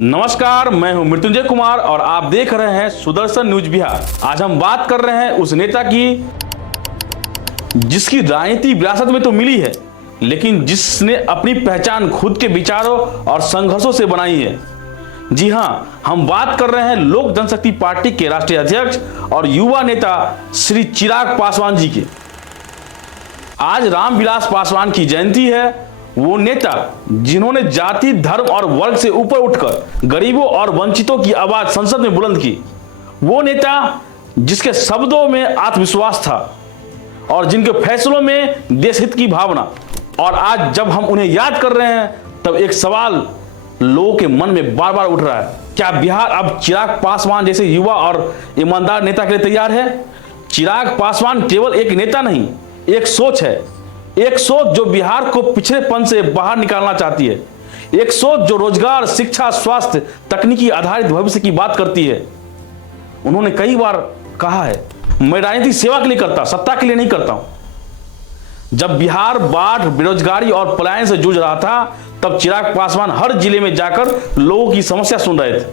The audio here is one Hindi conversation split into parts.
नमस्कार, मैं हूं मृत्युंजय कुमार और आप देख रहे हैं सुदर्शन न्यूज बिहार। आज हम बात कर रहे हैं उस नेता की जिसकी राजनीति विरासत में तो मिली है, लेकिन जिसने अपनी पहचान खुद के विचारों और संघर्षों से बनाई है। जी हां, हम बात कर रहे हैं लोक जनशक्ति पार्टी के राष्ट्रीय अध्यक्ष और युवा नेता श्री चिराग पासवान जी के। आज रामविलास पासवान की जयंती है। वो नेता जिन्होंने जाति, धर्म और वर्ग से ऊपर उठकर गरीबों और वंचितों की आवाज संसद में बुलंद की। वो नेता जिसके शब्दों में आत्मविश्वास था और जिनके फैसलों में देशहित की भावना। और आज जब हम उन्हें याद कर रहे हैं तब एक सवाल लोगों के मन में बार बार उठ रहा है, क्या बिहार अब चिराग पासवान जैसे युवा और ईमानदार नेता के लिए तैयार है? चिराग पासवान केवल एक नेता नहीं, एक सोच है। एक सोच जो बिहार को पिछड़ेपन से बाहर निकालना चाहती है। एक सोच जो रोजगार, शिक्षा, स्वास्थ्य, तकनीकी आधारित भविष्य की बात करती है। उन्होंने कई बार कहा है, मैं राजनीति सेवा के लिए करता, सत्ता के लिए नहीं करता हूं। जब बिहार बाढ़, बेरोजगारी और पलायन से जूझ रहा था, तब चिराग पासवान हर जिले में जाकर लोगों की समस्या सुन रहे थे।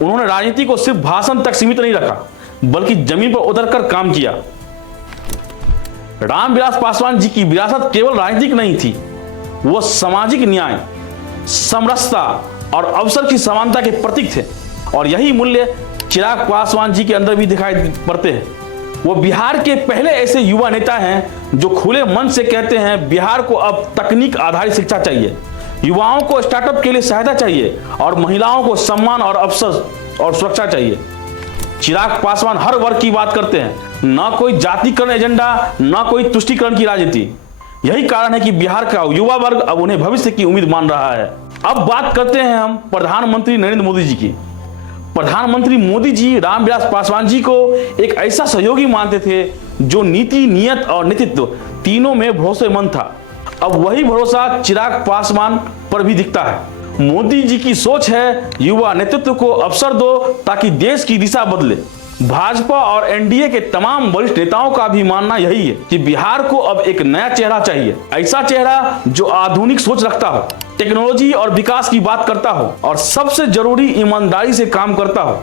उन्होंने राजनीति को सिर्फ भाषण तक सीमित नहीं रखा, बल्कि जमीन पर उतरकर काम किया। रामविलास पासवान जी की विरासत केवल राजनीतिक नहीं थी, वो सामाजिक न्याय, समरसता और अवसर की समानता के प्रतीक थे। और यही मूल्य चिराग पासवान जी के अंदर भी दिखाई पड़ते हैं। वो बिहार के पहले ऐसे युवा नेता हैं जो खुले मन से कहते हैं बिहार को अब तकनीक आधारित शिक्षा चाहिए, युवाओं को स्टार्टअप के लिए सहायता चाहिए और महिलाओं को सम्मान और अवसर और सुरक्षा चाहिए। चिराग पासवान हर वर्ग की बात करते हैं, ना कोई जातिकरण एजेंडा, ना कोई तुष्टीकरण की राजनीति। यही कारण है कि बिहार का युवा वर्ग अब उन्हें भविष्य की उम्मीद मान रहा है। अब बात करते हैं हम प्रधानमंत्री नरेंद्र मोदी जी की। प्रधानमंत्री मोदी जी रामविलास पासवान जी को एक ऐसा सहयोगी मानते थे जो नीति, नियत और नेतृत्व तीनों में भरोसेमंद था। अब वही भरोसा चिराग पासवान पर भी दिखता है। मोदी जी की सोच है, युवा नेतृत्व को अवसर दो ताकि देश की दिशा बदले। भाजपा और एनडीए के तमाम वरिष्ठ नेताओं का भी मानना यही है कि बिहार को अब एक नया चेहरा चाहिए। ऐसा चेहरा जो आधुनिक सोच रखता हो, टेक्नोलॉजी और विकास की बात करता हो और सबसे जरूरी ईमानदारी से काम करता हो।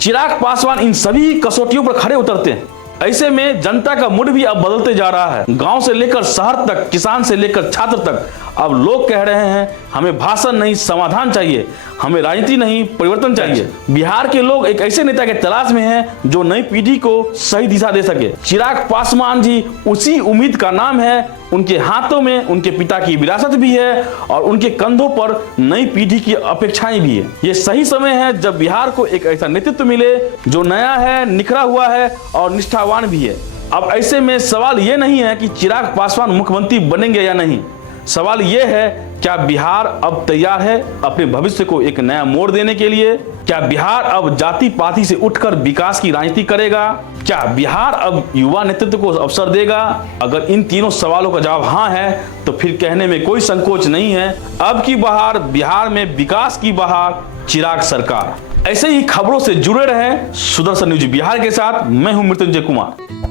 चिराग पासवान इन सभी कसौटियों पर खड़े उतरते हैं। ऐसे में जनता का मूड भी अब बदलते जा रहा है। गांव से लेकर शहर तक, किसान से लेकर छात्र तक अब लोग कह रहे हैं, हमें भाषण नहीं समाधान चाहिए, हमें राजनीति नहीं परिवर्तन चाहिए। बिहार के लोग एक ऐसे नेता के तलाश में हैं जो नई पीढ़ी को सही दिशा दे सके। चिराग पासवान जी उसी उम्मीद का नाम है। उनके हाथों में उनके पिता की विरासत भी है और उनके कंधों पर नई पीढ़ी की अपेक्षाएं भी है। ये सही समय है जब बिहार को एक ऐसा नेतृत्व मिले जो नया है, निखरा हुआ है और निष्ठावान भी है। अब ऐसे में सवाल ये नहीं है कि चिराग पासवान मुख्यमंत्री बनेंगे या नहीं। सवाल यह है, क्या बिहार अब तैयार है अपने भविष्य को एक नया मोड़ देने के लिए? क्या बिहार अब जाति पाति से उठकर विकास की राजनीति करेगा? क्या बिहार अब युवा नेतृत्व को अवसर देगा? अगर इन तीनों सवालों का जवाब हाँ है तो फिर कहने में कोई संकोच नहीं है, अब की बहार बिहार में विकास की बहार, चिराग सरकार। ऐसे ही खबरों से जुड़े रहें सुदर्शन न्यूज बिहार के साथ। मैं हूं मृत्युंजय कुमार।